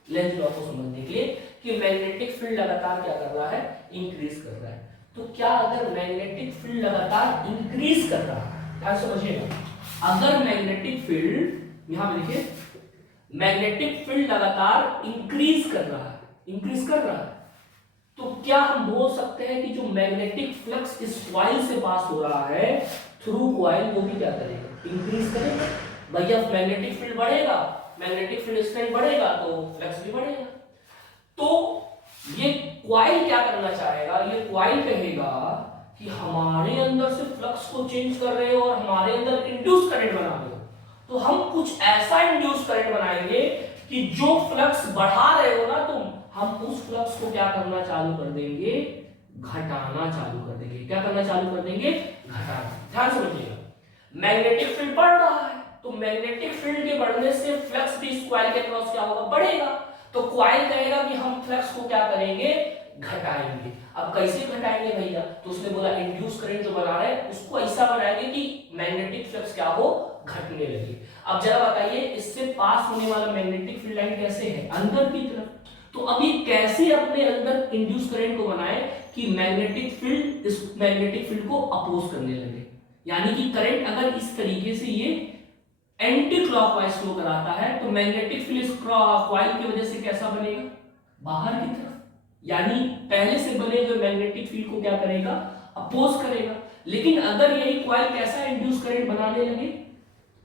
लेंज लॉ को समझने के लिए कि मैग्नेटिक फील्ड लगातार क्या कर रहा है, इंक्रीज कर रहा है। तो क्या अगर मैग्नेटिक फील्ड लगातार इंक्रीज कर रहा है, क्या समझिएगा, अगर मैग्नेटिक फील्ड, यहां पे देखिए मैग्नेटिक फील्ड लगातार इंक्रीज कर रहा है, इंक्रीज कर रहा है, तो क्या हम बोल सकते हैं कि जो मैग्नेटिक फ्लक्स इस कॉइल से पास हो रहा है थ्रू कॉइल, वो भी क्या करेगा, इंक्रीज करेगा। भैया मैग्नेटिक फील्ड बढ़ेगा, मैग्नेटिक फील्ड स्ट्रेंथ बढ़ेगा तो फ्लक्स भी बढ़ेगा। तो ये कॉइल क्या करना चाहेगा, ये कॉइल कहेगा कि हमारे अंदर से फ्लक्स को चेंज कर रहे हो और हमारे अंदर इंड्यूस करंट बना रहे हो, तो हम कुछ ऐसा इंड्यूस करंट बनाएंगे कि जो फ्लक्स बढ़ा रहे हो ना तुम, हम उस फ्लक्स को क्या करना चालू कर देंगे, घटाना चालू कर देंगे। क्या करना चालू कर देंगे, घटाना। ध्यान समझिएगा, मैग्नेटिक फील्ड बढ़ रहा है, तो मैग्नेटिक फील्ड के बढ़ने से फ्लक्स भी इस कॉइल के क्रॉस क्या होगा, बढ़ेगा। तो कॉइल कहेगा कि हम फ्लक्स को क्या करेंगे, घटाएंगे। अब कैसे घटाएंगे भैया, तो उसने बोला इंड्यूस करंट जो बना रहा है उसको ऐसा बनाएंगे कि मैग्नेटिक फ्लक्स क्या हो, घटने लगे। अब जरा बताइए, इससे पास होने वाला मैग्नेटिक फील्ड लाइन कैसे है, अंदर की तरफ। तो अभी कैसे अपने अंदर इंड्यूस करंट को बनाए कि मैग्नेटिक फील्ड इस मैग्नेटिक फील्ड को अपोज करने लगे। यानी कि करंट अगर इस तरीके से ये एंटी क्लॉकवाइज फ्लो कराता है, तो मैग्नेटिक फील्ड इस कॉइल की वजह से कैसा बनेगा, बाहर की तरफ। यानी पहले से बने हुए मैग्नेटिक फील्ड को क्या करेगा, अपोज करेगा। लेकिन अगर यही कॉइल कैसा इंड्यूस करंट बनाने लगे,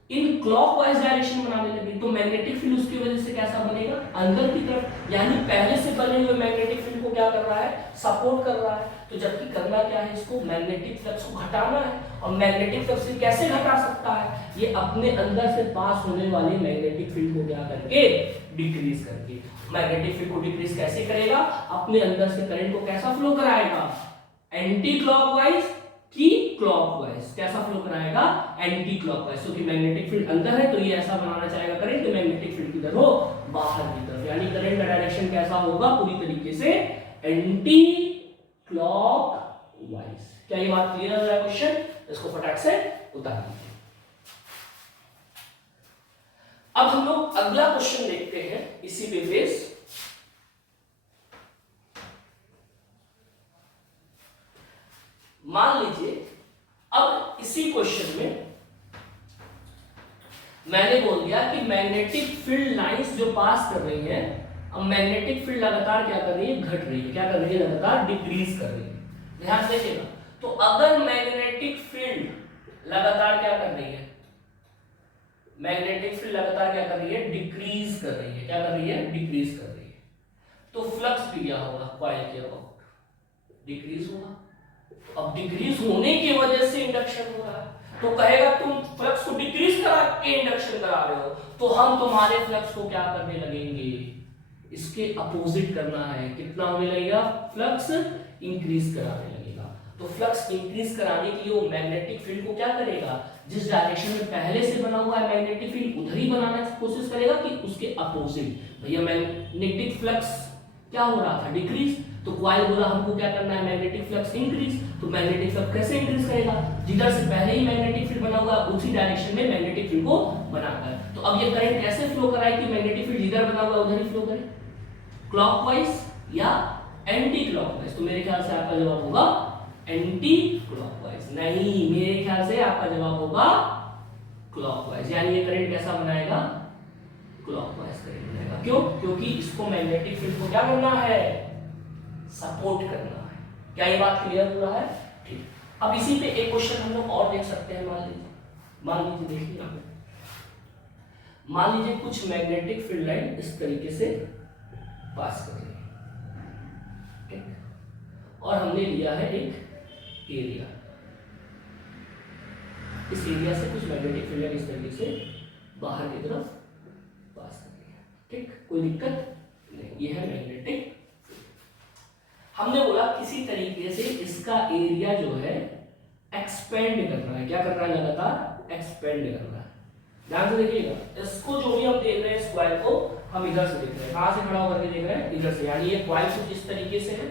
इन क्लॉकवाइज डायरेक्शन बनाने लगे, तो मैग्नेटिक फील्ड उसकी वजह से कैसा बनेगा, अंदर की तरफ। यानी पहले से बने हुए मैग्नेटिक फील्ड को क्या कर रहा है, सपोर्ट कर रहा है। तो जबकि करना क्या है, इसको मैग्नेटिक फ्लक्स को घटाना है। और मैग्नेटिक फ्लक्स कैसे घटा सकता है, ये अपने अंदर से पास होने वाले मैग्नेटिक फील्ड को क्या करके, डिक्रीज करके। मैग्नेटिक फील्ड को डिक्रीज कैसे करेगा, अपने अंदर से करंट को कैसा फ्लो कराएगा, एंटी क्लॉकवाइज की क्लॉकवाइज। कैसा फ्लो कराएगा, एंटी क्लॉकवाइज। क्योंकि मैग्नेटिक फील्ड अंदर है, तो ये ऐसा बनाना चाहेगा करंट कि मैग्नेटिक फील्ड किधर हो, बाहर की तरफ। यानी करंट का डायरेक्शन कैसा होगा, पूरी तरीके से एंटी क्लॉकवाइज। क्या ये बात क्लियर हो रहा है क्वेश्चन, इसको फटाक से उतार दीजिए। अब हम लोग अगला क्वेश्चन देखते हैं इसी पे बेस। मान लीजिए अब इसी क्वेश्चन में मैंने बोल दिया कि मैग्नेटिक फील्ड लाइंस जो पास कर रही हैं, अब मैग्नेटिक फील्ड लगातार क्या कर रही है, घट रही है। क्या कर रही है, लगातार डिक्रीज कर रही है। ध्यान से देखिएगा, तो अगर मैग्नेटिक फील्ड लगातार क्या कर रही है, मैग्नेटिक फील्ड लगातार क्या कर रही है, डिक्रीज कर रही है। क्या कर रही है, डिक्रीज कर रही है। तो फ्लक्स भी क्या होगा, कॉइल के अबाउट डिक्रीज होगा। अब डिक्रीज होने की वजह से इंडक्शन हो रहा है, तो कहेगा तुम फ्लक्स को डिक्रीज करा के इंडक्शन करा रहे हो, तो हम तुम्हारे फ्लक्स को क्या करने लगेंगे, इसके अपोजिट करना है। कितना होने लगेगा, फ्लक्स इंक्रीज कराने लगेगा। तो फ्लक्स इंक्रीज कराने के लिए वो मैग्नेटिक फील्ड को क्या करेगा, जिस डायरेक्शन में पहले से बना हुआ है मैग्नेटिक फील्ड उधर ही बनाने की कोशिश करेगा कि उसके अपोजिट। भैया मैग्नेटिक फ्लक्स क्या हो रहा था, डिक्रीज, तो कॉइल बोला हमको क्या करना है, मैग्नेटिक फ्लक्स इंक्रीज। तो मैग्नेटिक फ्लक्स कैसे इंक्रीज करेगा, जिधर से पहले ही मैग्नेटिक फील्ड बना हुआ है उसी डायरेक्शन में मैग्नेटिक फील्ड को बनाकर। तो अब ये करंट कैसे फ्लो कराए कि मैग्नेटिक फील्ड जिधर बना हुआ है उधर ही फ्लो करे, क्लॉकवाइज या एंटी क्लॉकवाइज। तो मेरे ख्याल से आपका जवाब होगा एंटी क्लॉकवाइज, नहीं मेरे ख्याल से आपका जवाब होगा क्लॉकवाइज, यानी ये करंट कैसा बनाएगा, क्लॉकवाइज करंट बनाएगा। क्यों, क्योंकि इसको मैग्नेटिक फील्ड को क्या करना है, सपोर्ट करना है। क्या ये बात क्लियर हो रहा है, ठीक। अब इसी पे एक क्वेश्चन हम लोग और देख सकते हैं, मान लीजिए देखिए यहाँ पे, मान लीजिए कुछ मैग्नेटिक फील्ड लाइन इस तरीके से पास कर रही है, ठीक, और हमने लिया है एक एरिया, इस एरिया से कुछ मैग्नेटिक फील्ड लाइन इस तरीके से बाहर की तरफ पास कर रही है, ठीक, कोई दिक्कत नहीं, ये है मैग्नेटिक। हमने बोला किसी तरीके से इसका एरिया जो है एक्सपेंड करना है, क्या करना है, लगातार एक्सपेंड करना है। ध्यान से देखिएगा, इसको जो भी हम देख रहे हैं इस कॉइल को हम इधर से देख रहे हैं, कहां से खड़ा होकर के देख रहे हैं, इधर से, यानी ये कॉइल कुछ इस तरीके से है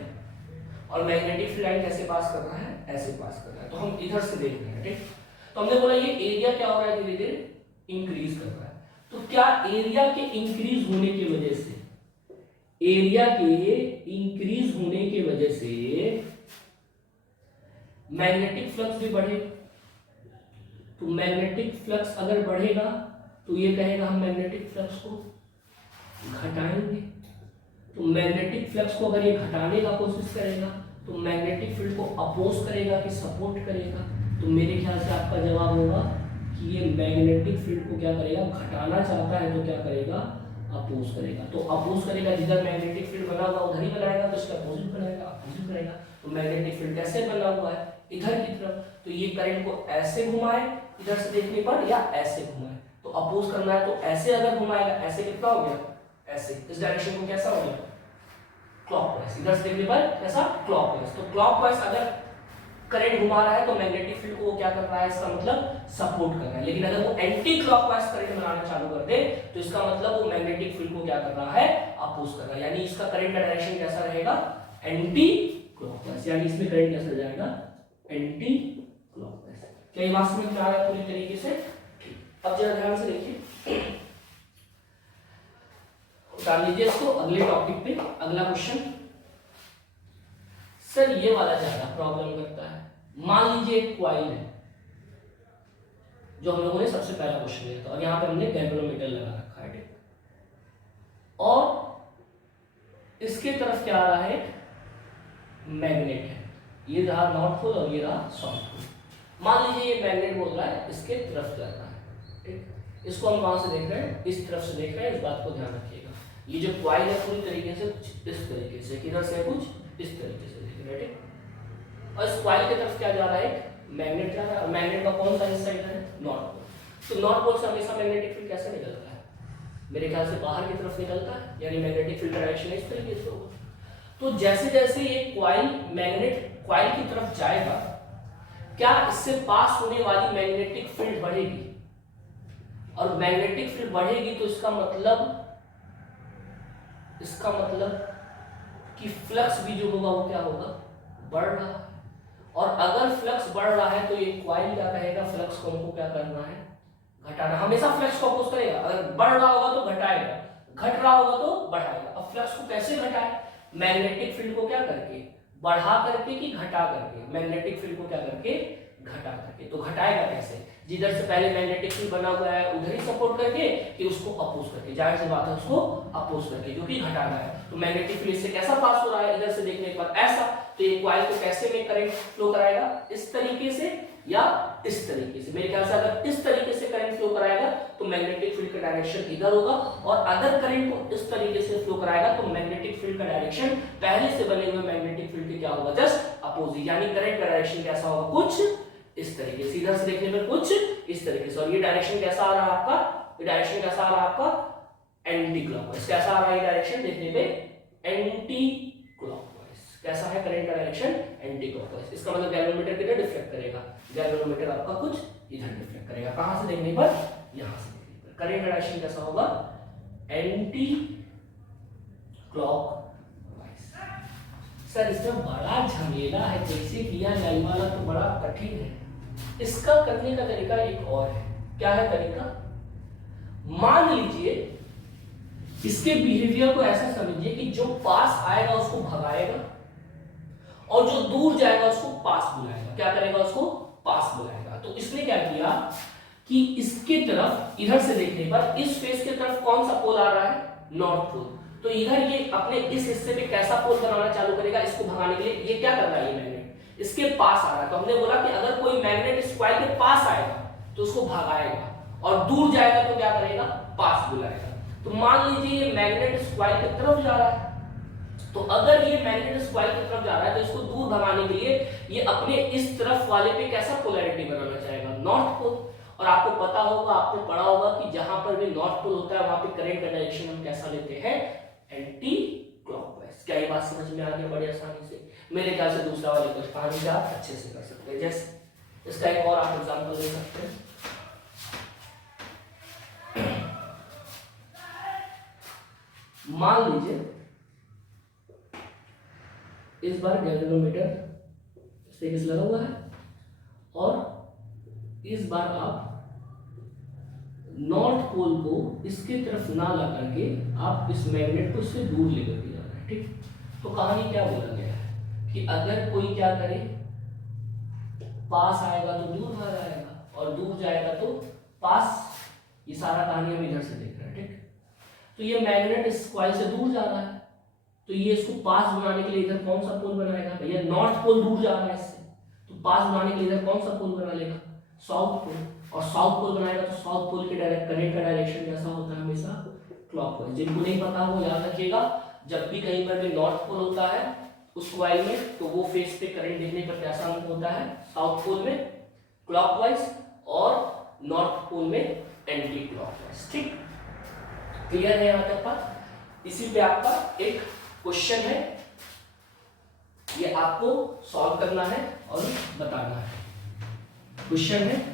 और मैग्नेटिक फील्ड लाइन कैसे पास कर रहा है, ऐसे पास कर रहा है, तो हम इधर से देख रहे हैं, ठीक। तो हमने बोला ये एरिया क्या हो रहा है, धीरे धीरे इंक्रीज कर रहा है। तो क्या एरिया के इंक्रीज होने की वजह से, एरिया के इंक्रीज होने की वजह से मैग्नेटिक फ्लक्स भी बढ़ेगा। तो मैग्नेटिक फ्लक्स अगर बढ़ेगा तो ये कहेगा हम मैग्नेटिक फ्लक्स को घटाएंगे। तो मैग्नेटिक फ्लक्स को अगर ये घटाने का कोशिश करेगा तो मैग्नेटिक फील्ड को अपोज करेगा कि सपोर्ट करेगा। तो मेरे ख्याल से आपका जवाब होगा कि ये मैग्नेटिक फील्ड को क्या करेगा, घटाना चाहता है तो क्या करेगा, अपोज करेगा। तो अपोज करेगा, जिधर मैग्नेटिक फील्ड बना हुआ उधर ही बनाएगा, तो इसका अपोजिट बनाएगा, अपोजिट करेगा। तो मैग्नेटिक फील्ड कैसे बना हुआ है, इधर की तरफ, तो ये करंट को ऐसे घुमाए इधर से देखने पर या ऐसे घुमाए, तो अपोज करना है तो ऐसे अगर घुमाएगा, ऐसे कितना हो गया, ऐसे, इस डायरेक्शन को कैसा हो गया, क्लॉकवाइज, इधर से देखने पर कैसा, क्लॉकवाइज। तो क्लॉकवाइज अगर करंट घुमा रहा है तो मैग्नेटिक फील्ड को वो क्या कर रहा है, इसका मतलब सपोर्ट कर रहा है। लेकिन अगर वो एंटी क्लॉकवाइज करंट बनाना चालू कर दे तो इसका मतलब वो मैग्नेटिक फील्ड को क्या कर रहा है, अपोज कर रहा है, यानी इसका करंट का डायरेक्शन कैसा रहेगा, एंटी क्लॉकवाइज, यानी इसमें करंट कैसा जाएगा, एंटी क्लॉकवाइज। क्या ये बात समझ में आ रहा है पूरी तरीके से, ठीक। अब जरा ध्यान से देखिए, उतार लीजिए इसको अगले टॉपिक पे। अगला क्वेश्चन, सर ये वाला ज्यादा प्रॉब्लम करता है। मान लीजिए एक कॉइल है, जो हम लोगों ने सबसे पहला क्वेश्चन लिया था, और यहाँ पे हमने गैल्वेनोमीटर लगा रखा है, ठीक, और इसके तरफ क्या आ रहा है, मैग्नेट है, ये रहा नॉर्थ पोल और ये रहा साउथ पोल। मान लीजिए ये मैग्नेट बोल रहा है इसके तरफ जा रहा है, ठीक। इसको हम कहां से देख रहे हैं, इस तरफ से देख रहे हैं, इस बात को ध्यान रखिएगा। ये जो कॉइल है पूरी तरीके से कुछ इस तरीके से, किधर से कुछ इस तरीके से देख रहे हैं, ठीक। और इस कॉइल की तरफ क्या जा रहा है, मैग्नेट जा रहा है, और मैग्नेट का कौन सा हिस्सा इधर है, नॉर्थ पोल। तो नॉर्थ पोल से हमेशा मैग्नेटिक फील्ड कैसे निकलता है, मेरे ख्याल से बाहर की तरफ निकलता है, यानी मैग्नेटिक फील्ड डायरेक्शन इस तरीके से होगा। तो जैसे जैसे ये कॉइल मैग्नेट कॉइल की तरफ जाएगा, क्या इससे पास होने वाली मैग्नेटिक फील्ड बढ़ेगी, और मैग्नेटिक फील्ड बढ़ेगी तो इसका मतलब कि फ्लक्स भी जो होगा वो क्या होगा, बढ़ रहा है। और अगर फ्लक्स बढ़ रहा है तो ये कॉइल क्या कहेगा, फ्लक्स को हमको क्या करना है, घटाना। हमेशा फ्लक्स को अपोज करेगा, अगर बढ़ रहा होगा तो घटाएगा, घट रहा होगा तो बढ़ाएगा। अब फ्लक्स को कैसे घटाए, मैग्नेटिक फील्ड को क्या करके, बढ़ा करके कि घटा करके, मैग्नेटिक फील्ड को क्या करके, घटा करके। तो घटाएगा कैसे, जिधर से पहले मैग्नेटिक फील्ड बना हुआ है उधर ही सपोर्ट करके कि उसको अपोज करके, जाहिर सी बात है उसको अपोज करके, जो कि घटाना है। तो मैग्नेटिक फील्ड से कैसा पास हो रहा है, इधर से देखने पर ऐसा, तो ये कॉइल को कैसे में करंट फ्लो कराएगा, इस तरीके से या इस तरीके से। मेरे ख्याल से अगर इस तरीके से करंट फ्लो कराएगा तो मैग्नेटिक फील्ड का डायरेक्शन इधर होगा, और अगर करंट को इस तरीके से फ्लो कराएगा तो मैग्नेटिक फील्ड का डायरेक्शन पहले से बने हुए मैग्नेटिक फील्ड के क्या होगा, जस्ट अपोजिट, यानी करंट का डायरेक्शन कैसा होगा, कुछ इस तरीके से, इधर से देखने पर कुछ इस तरीके से। और ये डायरेक्शन कैसा आ रहा है आपका, ये डायरेक्शन कैसा आ रहा है आपका, एंटी क्लॉकवाइज। कैसा आ रहा है ये डायरेक्शन देखने पे, एंटी क्लॉकवाइज। कैसा है करंट का डायरेक्शन, एंटी क्लॉकवाइज। इसका मतलब गैल्वेनोमीटर किधर डिफ्लेक्ट करेगा, गैल्वेनोमीटर आपका कुछ इधर डिफ्लेक्ट करेगा। कहां से देखने पर, यहां से देखने पर। करंट का डायरेक्शन कैसा होगा, एंटी क्लॉकवाइज। सर इसमें बड़ा झमेला है, कैसे किया जाए वाला तो बड़ा कठिन है। इसका करने का तरीका एक और है। क्या है तरीका, मान लीजिए इसके बिहेवियर को ऐसा समझिए कि जो पास आएगा उसको भगाएगा और जो दूर जाएगा उसको पास बुलाएगा। क्या करेगा, उसको पास बुलाएगा। तो इसने क्या किया कि इसके तरफ इधर से देखने पर इस फेस की तरफ कौन सा पोल आ रहा है, नॉर्थ पोल। तो इधर ये अपने इस हिस्से पे कैसा पोल बनाना चालू करेगा, इसको भगाने के लिए। ये क्या कर रहा है, ये मैग्नेट इसके पास आ रहा है। तो हमने बोला कि अगर कोई मैग्नेट इस कॉइल के पास आएगा तो उसको भगाएगा, और दूर जाएगा तो क्या करेगा, पास बुलाएगा। तो मान लीजिए ये मैग्नेट इस कॉइल की तरफ जा रहा है, तो अगर ये मैग्नेट इस कॉइल की तरफ जा रहा है तो इसको दूर भगाने के लिए ये अपने इस तरफ वाले पे कैसा पोलैरिटी बनाना चाहेगा, नॉर्थ पोल। और आपको पता होगा, आपने पढ़ा होगा कि जहां पर भी नॉर्थ पोल होता है वहां पे करंट का डायरेक्शन हम कैसा लेते हैं, एंटी क्लॉकवाइज। क्या ये बात समझ में आ गई बड़ी आसानी से? मेरे ख्याल से दूसरा वाले कुछ कहानी से आप अच्छे से कर सकते हैं। जैसे इसका एक और आप एग्जांपल दे सकते हैं। मान लीजिए इस बार गैल्वेनोमीटर इस तरीके से लगा हुआ है, और इस बार आप नॉर्थ पोल को इसके तरफ ना ला करके आप इस मैग्नेट को इससे दूर लेकर के जा रहे हैं, ठीक। तो कहानी क्या बोला गया है कि अगर कोई क्या करे, पास आएगा तो दूर भाग आएगा, और दूर जाएगा तो पास। ये सारा कहानी हम इधर से देख रहे हैं, ठीक। तो ये मैग्नेट इस कॉइल से दूर जा रहा है, तो ये इसको पास बनाने के लिए इधर कौन सा पोल बनाएगा, भैया नॉर्थ पोल दूर जा रहा है इससे, तो पास बनाने के लिए इधर कौन सा पोल बना लेगा, साउथ पोल। और साउथ पोल बनाएगा तो साउथ पोल के डायरेक्ट करंट का डायरेक्शन कैसा होता है, हमेशा क्लॉकवाइज। जिनको नहीं पता वो याद रखिएगा, जब भी कहीं पर भी नॉर्थ पोल होता है उस कॉइल में, तो वो फेस पे करंट देखने पर कैसा होता है, साउथ पोल में क्लॉकवाइज और नॉर्थ पोल में एंटी क्लॉकवाइज, ठीक। क्लियर है यहाँ तक बात? इसी पे आपका एक क्वेश्चन है, ये आपको सॉल्व करना है और बताना है। क्वेश्चन है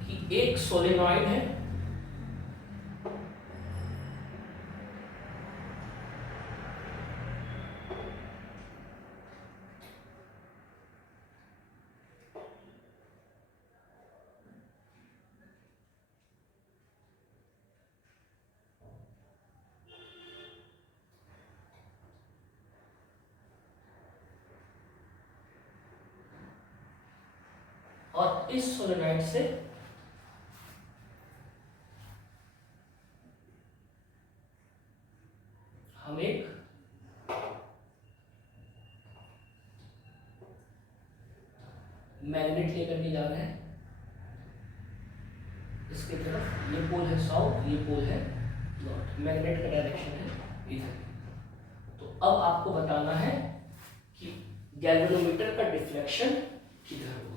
कि एक सोलेनॉइड है, और इस सोलेनॉइड से हम एक मैग्नेट लेकर के जा रहे हैं। इसके तरफ ये पोल है साउथ, ये पोल है नॉर्थ। मैग्नेट का डायरेक्शन है इधर। तो अब आपको बताना है कि गैल्वेनोमीटर का डिफ्लेक्शन किधर होगा।